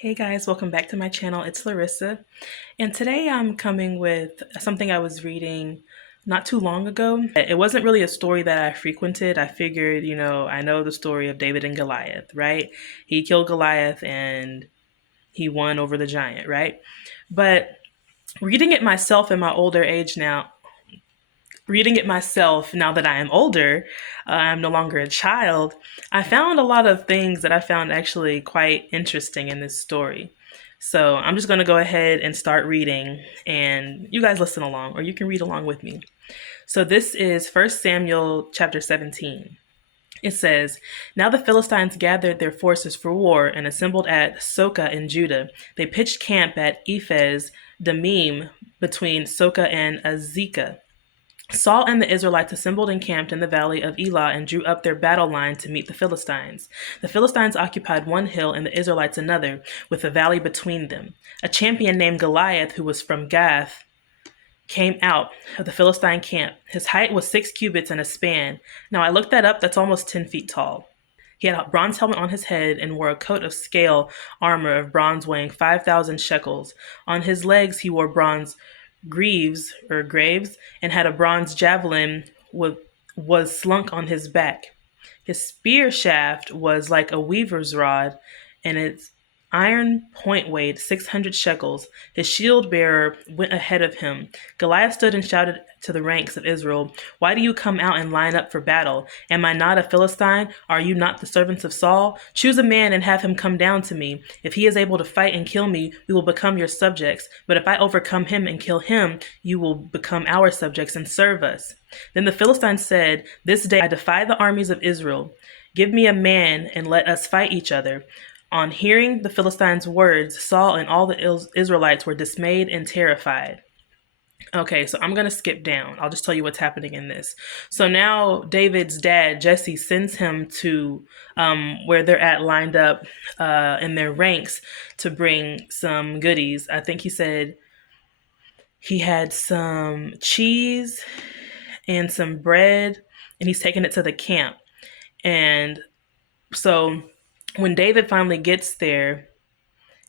Hey guys, welcome back to my channel. It's Larissa, and today I'm coming with something I was reading not too long ago. It wasn't really a story that I frequented. I figured, I know the story of David and Goliath, right? He killed Goliath and he won over the giant, right? But reading it myself in my older age now, reading it myself now that I am older, I'm no longer a child, I found a lot of things that I found actually quite interesting in this story. So I'm just going to go ahead and start reading, and you guys listen along, or you can read along with me. So this is 1 Samuel chapter 17. It says, Now the Philistines gathered their forces for war and assembled at Soka in Judah. They pitched camp at Ephes Damim between Soka and Azekah. Saul and the Israelites assembled and camped in the valley of Elah and drew up their battle line to meet the Philistines. The Philistines occupied one hill and the Israelites another, with a valley between them. A champion named Goliath, who was from Gath, came out of the Philistine camp. His height was 6 cubits and a span. Now I looked that up, that's almost 10 feet tall. He had a bronze helmet on his head and wore a coat of scale armor of bronze weighing 5,000 shekels. On his legs he wore bronze graves and had a bronze javelin was slung on his back. His spear shaft was like a weaver's rod, and its iron point weighed 600 shekels. His shield bearer went ahead of him. Goliath stood and shouted to the ranks of Israel, Why do you come out and line up for battle? Am I not a Philistine? Are you not the servants of Saul? Choose a man and have him come down to me. If he is able to fight and kill me, we will become your subjects. But if I overcome him and kill him, you will become our subjects and serve us. Then the Philistines said, This day I defy the armies of Israel. Give me a man and let us fight each other. On hearing the Philistines' words, Saul and all the Israelites were dismayed and terrified. Okay, so I'm going to skip down. I'll just tell you what's happening in this. So now David's dad, Jesse, sends him to where they're at lined up in their ranks to bring some goodies. I think he said he had some cheese and some bread, and he's taking it to the camp. And so when David finally gets there,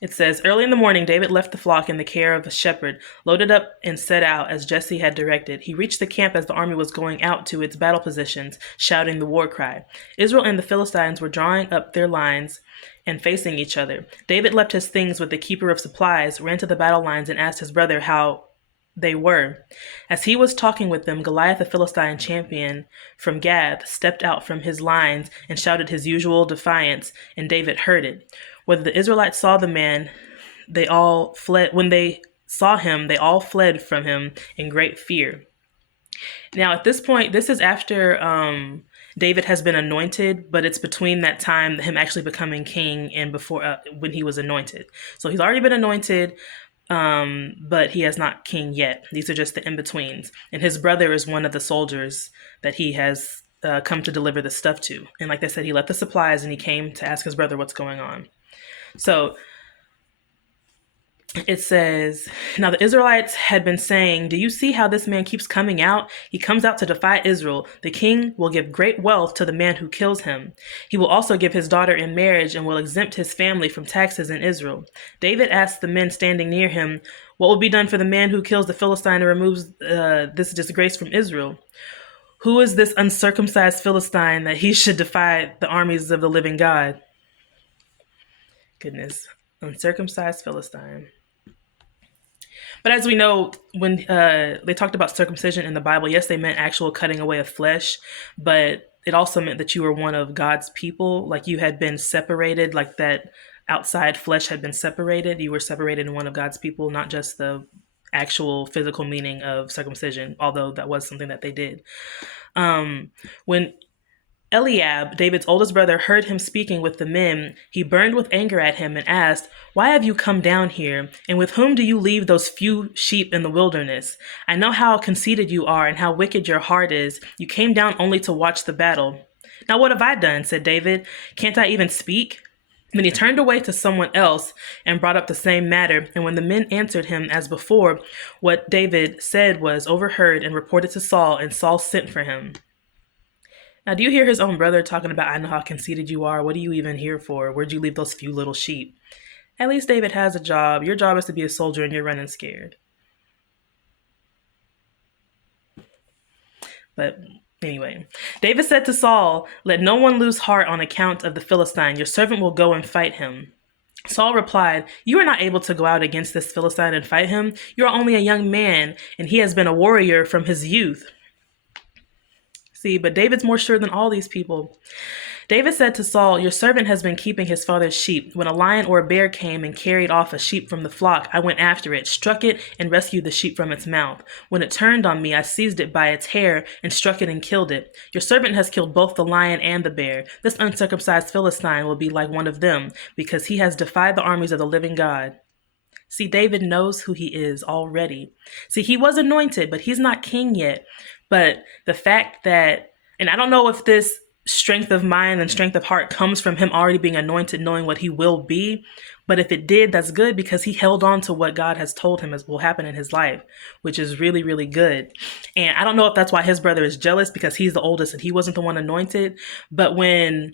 it says, Early in the morning, David left the flock in the care of a shepherd, loaded up and set out as Jesse had directed. He reached the camp as the army was going out to its battle positions, shouting the war cry. Israel and the Philistines were drawing up their lines and facing each other. David left his things with the keeper of supplies, ran to the battle lines, and asked his brother how they were. As he was talking with them, Goliath, the Philistine champion from Gath, stepped out from his lines and shouted his usual defiance, and David heard it. When the Israelites saw the man, they all fled. When they saw him, they all fled from him in great fear. Now, at this point, this is after David has been anointed, but it's between that time, him actually becoming king, and before when he was anointed. So he's already been anointed, but he has not king yet. These are just the in-betweens. And his brother is one of the soldiers that he has come to deliver the stuff to. And like I said, he left the supplies and he came to ask his brother what's going on. So it says, Now the Israelites had been saying, Do you see how this man keeps coming out? He comes out to defy Israel. The king will give great wealth to the man who kills him. He will also give his daughter in marriage and will exempt his family from taxes in Israel. David asked the men standing near him, What will be done for the man who kills the Philistine and removes this disgrace from Israel? Who is this uncircumcised Philistine that he should defy the armies of the living God? Goodness, uncircumcised Philistine. But as we know, when they talked about circumcision in the Bible, yes, they meant actual cutting away of flesh, but it also meant that you were one of God's people, like you had been separated, like that outside flesh had been separated. You were separated in one of God's people, not just the actual physical meaning of circumcision, although that was something that they did. When Eliab, David's oldest brother, heard him speaking with the men, he burned with anger at him and asked, Why have you come down here? And with whom do you leave those few sheep in the wilderness? I know how conceited you are and how wicked your heart is. You came down only to watch the battle. Now what have I done? Said David. Can't I even speak? Then he turned away to someone else and brought up the same matter. And when the men answered him as before, what David said was overheard and reported to Saul, and Saul sent for him. Now, do you hear his own brother talking about, I know how conceited you are. What are you even here for? Where'd you leave those few little sheep? At least David has a job. Your job is to be a soldier and you're running scared. But anyway, David said to Saul, "Let no one lose heart on account of the Philistine. Your servant will go and fight him." Saul replied, "You are not able to go out against this Philistine and fight him. You are only a young man, and he has been a warrior from his youth." See, but David's more sure than all these people. David said to Saul, "Your servant has been keeping his father's sheep. When a lion or a bear came and carried off a sheep from the flock, I went after it, struck it, and rescued the sheep from its mouth. When it turned on me, I seized it by its hair and struck it and killed it. Your servant has killed both the lion and the bear. This uncircumcised Philistine will be like one of them, because he has defied the armies of the living God." See, David knows who he is already. See, he was anointed, but he's not king yet. But the fact that, and I don't know if this strength of mind and strength of heart comes from him already being anointed, knowing what he will be. But if it did, that's good, because he held on to what God has told him will happen in his life, which is really, really good. And I don't know if that's why his brother is jealous, because he's the oldest and he wasn't the one anointed. But when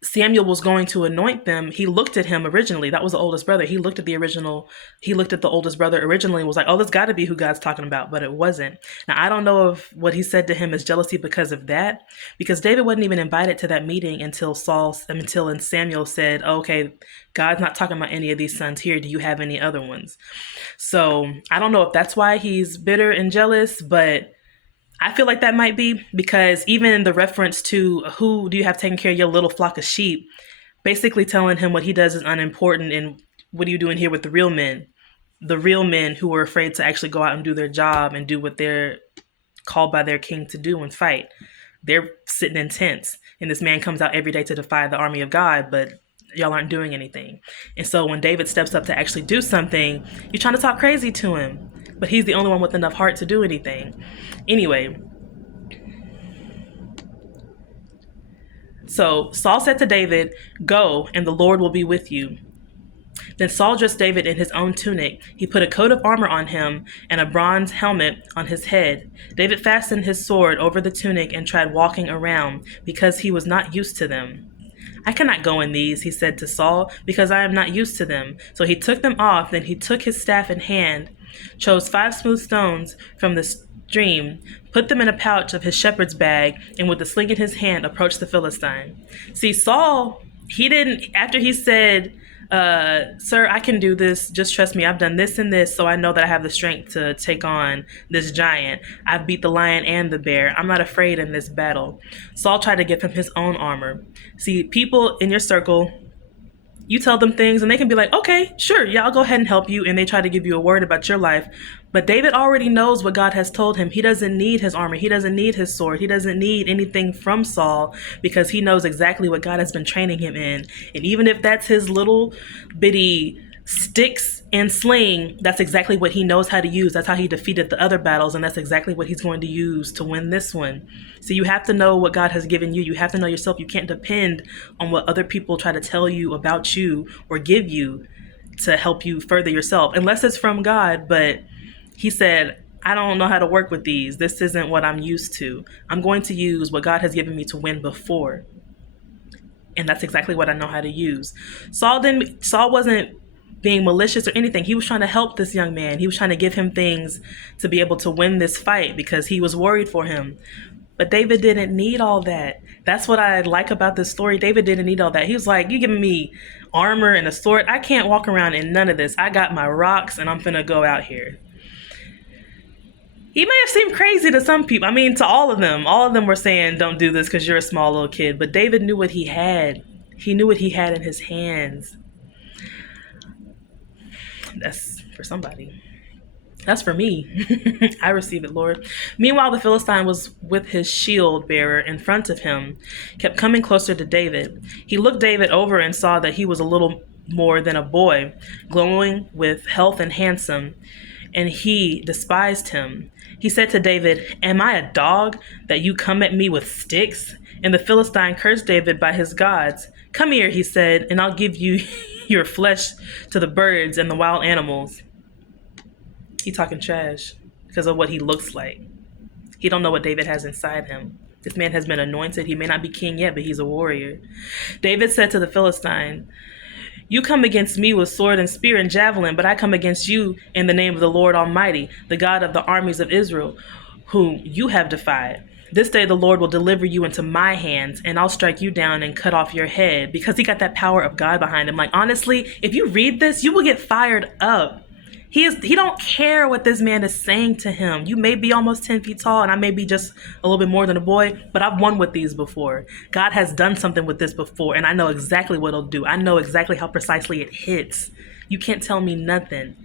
Samuel was going to anoint them, he looked at him originally. That was the oldest brother. He looked at the oldest brother originally and was like, "Oh, this got to be who God's talking about," but it wasn't. Now, I don't know if what he said to him is jealousy because of that, because David wasn't even invited to that meeting until Samuel said, "Okay, God's not talking about any of these sons here. Do you have any other ones?" So I don't know if that's why he's bitter and jealous, but I feel like that might be, because even the reference to who do you have taking care of your little flock of sheep, basically telling him what he does is unimportant, and what are you doing here with the real men? The real men who are afraid to actually go out and do their job and do what they're called by their king to do and fight. They're sitting in tents, and this man comes out every day to defy the army of God, but y'all aren't doing anything. And so when David steps up to actually do something, you're trying to talk crazy to him, but he's the only one with enough heart to do anything. Anyway, so Saul said to David, "Go, and the Lord will be with you." Then Saul dressed David in his own tunic. He put a coat of armor on him and a bronze helmet on his head. David fastened his sword over the tunic and tried walking around, because he was not used to them. "I cannot go in these," he said to Saul, "because I am not used to them." So he took them off. Then he took his staff in hand, chose 5 smooth stones from the stream, put them in a pouch of his shepherd's bag, and with the sling in his hand approached the Philistine. See, Saul, he didn't, after he said, "Sir, I can do this. Just trust me. I've done this and this, so I know that I have the strength to take on this giant. I've beat the lion and the bear. I'm not afraid in this battle." Saul tried to give him his own armor. See, people in your circle, you tell them things and they can be like, "Okay, sure, yeah, I'll go ahead and help you." And they try to give you a word about your life. But David already knows what God has told him. He doesn't need his armor. He doesn't need his sword. He doesn't need anything from Saul, because he knows exactly what God has been training him in. And even if that's his little bitty sticks and sling, that's exactly what he knows how to use. That's how he defeated the other battles, and that's exactly what he's going to use to win this one. So you have to know what God has given you. You have to know yourself. You can't depend on what other people try to tell you about you or give you to help you further yourself, unless it's from God. But he said, "I don't know how to work with these. This isn't what I'm used to. I'm going to use what God has given me to win before." And that's exactly what I know how to use. Saul wasn't being malicious or anything. He was trying to help this young man. He was trying to give him things to be able to win this fight, because he was worried for him. But David didn't need all that. That's what I like about this story. David didn't need all that. He was like, "You giving me armor and a sword? I can't walk around in none of this. I got my rocks and I'm finna go out here." He may have seemed crazy to some people. I mean, to all of them. All of them were saying, "Don't do this because you're a small little kid." But David knew what he had. He knew what he had in his hands. That's for somebody. That's for me. I receive it, Lord. Meanwhile, the Philistine was with his shield bearer in front of him, kept coming closer to David. He looked David over and saw that he was a little more than a boy, glowing with health and handsome, and he despised him. He said to David, "Am I a dog that you come at me with sticks?" And the Philistine cursed David by his gods. "Come here," he said, "and I'll give you your flesh to the birds and the wild animals." He talking trash because of what he looks like. He don't know what David has inside him. This man has been anointed. He may not be king yet, but he's a warrior. David said to the Philistine, You come against me with sword and spear and javelin, but I come against you in the name of the Lord Almighty, the God of the armies of Israel, whom you have defied. This day the Lord will deliver you into my hands, and I'll strike you down and cut off your head," because he got that power of God behind him. Like, honestly, if you read this, you will get fired up. He don't care what this man is saying to him. You may be almost 10 feet tall, and I may be just a little bit more than a boy, but I've won with these before. God has done something with this before, and I know exactly what it'll do. I know exactly how precisely it hits. You can't tell me nothing.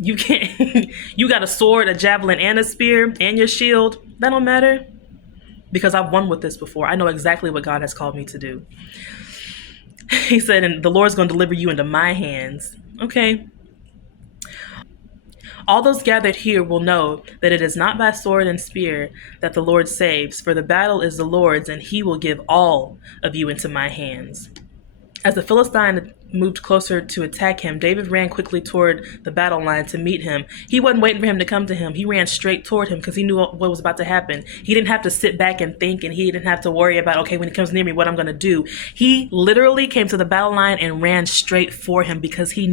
You can't. You got a sword, a javelin, and a spear, and your shield. That don't matter, because I've won with this before. I know exactly what God has called me to do. He said, and the Lord's going to deliver you into my hands. Okay. All those gathered here will know that it is not by sword and spear that the Lord saves, for the battle is the Lord's, and he will give all of you into my hands. As the Philistine moved closer to attack him, David ran quickly toward the battle line to meet him. He wasn't waiting for him to come to him. He ran straight toward him because he knew what was about to happen. He didn't have to sit back and think, and he didn't have to worry about, okay, when he comes near me, what I'm going to do. He literally came to the battle line and ran straight for him because he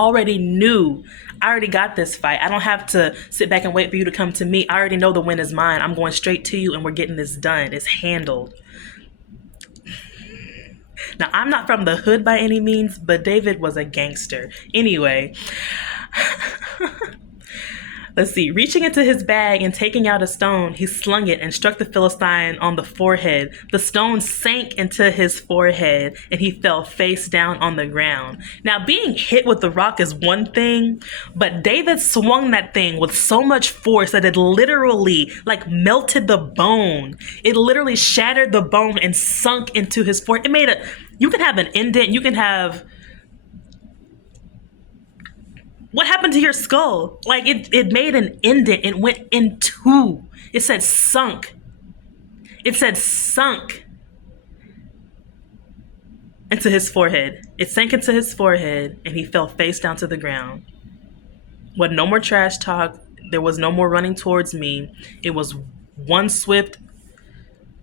already knew, I already got this fight. I don't have to sit back and wait for you to come to me. I already know the win is mine. I'm going straight to you, and we're getting this done. It's handled. Now, I'm not from the hood by any means, but David was a gangster. Anyway, let's see. Reaching into his bag and taking out a stone, he slung it and struck the Philistine on the forehead. The stone sank into his forehead, and he fell face down on the ground. Now, being hit with the rock is one thing, but David swung that thing with so much force that it literally, like, melted the bone. It literally shattered the bone and sunk into his forehead. You can have an indent, you can have... What happened to your skull? Like, it made an indent. It went into. It said sunk. It said sunk into his forehead. It sank into his forehead, and he fell face down to the ground. With no more trash talk, there was no more running towards me. It was one swift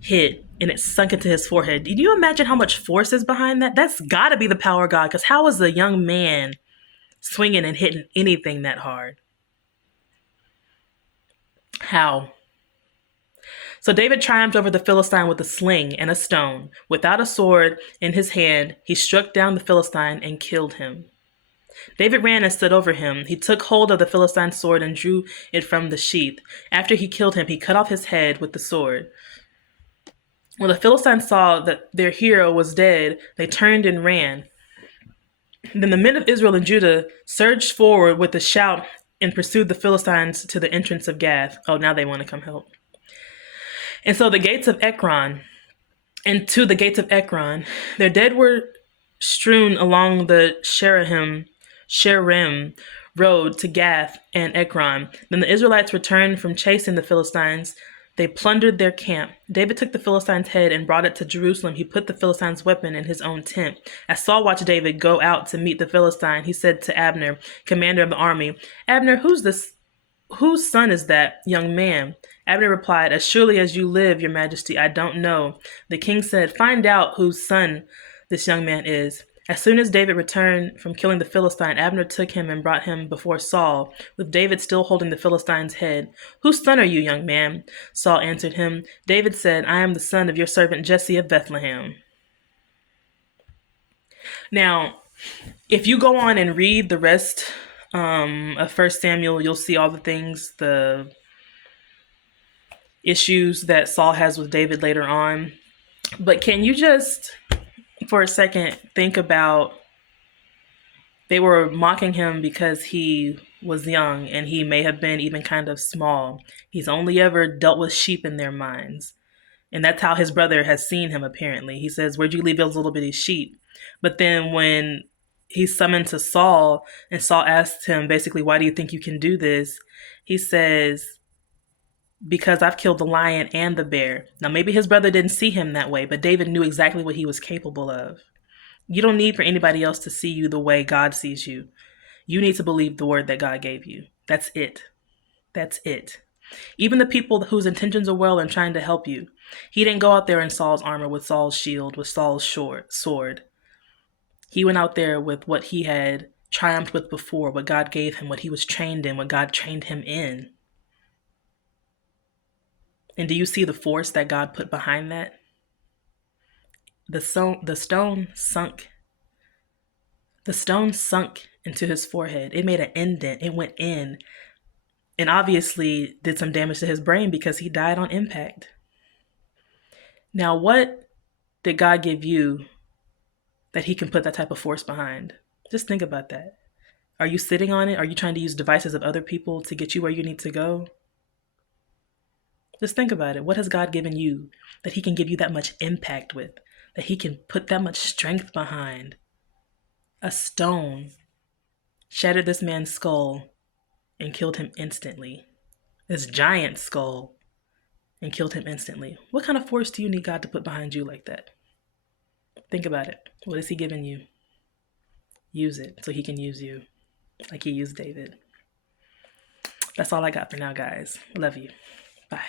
hit, and it sunk into his forehead. Did you imagine how much force is behind that? That's got to be the power of God, because how is a young man swinging and hitting anything that hard? How? So David triumphed over the Philistine with a sling and a stone. Without a sword in his hand, he struck down the Philistine and killed him. David ran and stood over him. He took hold of the Philistine's sword and drew it from the sheath. After he killed him, he cut off his head with the sword. When the Philistines saw that their hero was dead, they turned and ran. Then the men of Israel and Judah surged forward with a shout and pursued the Philistines to the entrance of Gath. Oh, now they want to come help. And so to the gates of Ekron, their dead were strewn along the Sherim road to Gath and Ekron. Then the Israelites returned from chasing the Philistines. They plundered their camp. David took the Philistine's head and brought it to Jerusalem. He put the Philistine's weapon in his own tent. As Saul watched David go out to meet the Philistine, he said to Abner, commander of the army, "Abner, whose son is that young man?" Abner replied, "As surely as you live, your majesty, I don't know." The king said, "Find out whose son this young man is." As soon as David returned from killing the Philistine, Abner took him and brought him before Saul, with David still holding the Philistine's head. "Whose son are you, young man?" Saul answered him. David said, "I am the son of your servant Jesse of Bethlehem." Now, if you go on and read the rest of 1 Samuel, you'll see all the things, the issues that Saul has with David later on. But can you just, for a second, think about, they were mocking him because he was young and he may have been even kind of small. He's only ever dealt with sheep in their minds. And that's how his brother has seen him, apparently. He says, "Where'd you leave those little bitty sheep?" But then when he's summoned to Saul, and Saul asks him, basically, "Why do you think you can do this?" He says, "Because I've killed the lion and the bear." Now, maybe his brother didn't see him that way, but David knew exactly what he was capable of. You don't need for anybody else to see you the way God sees you. You need to believe the word that God gave you. That's it. That's it. Even the people whose intentions are well and trying to help you. He didn't go out there in Saul's armor, with Saul's shield, with Saul's sword. He went out there with what he had triumphed with before, what God gave him, what he was trained in, what God trained him in. And do you see the force that God put behind that? The stone sunk. The stone sunk into his forehead. It made an indent. It went in, and obviously did some damage to his brain because he died on impact. Now, what did God give you that he can put that type of force behind? Just think about that. Are you sitting on it? Are you trying to use devices of other people to get you where you need to go? Just think about it. What has God given you that he can give you that much impact with? That he can put that much strength behind? A stone shattered this man's skull and killed him instantly. This giant skull and killed him instantly. What kind of force do you need God to put behind you like that? Think about it. What has he given you? Use it so he can use you like he used David. That's all I got for now, guys. Love you. Bye.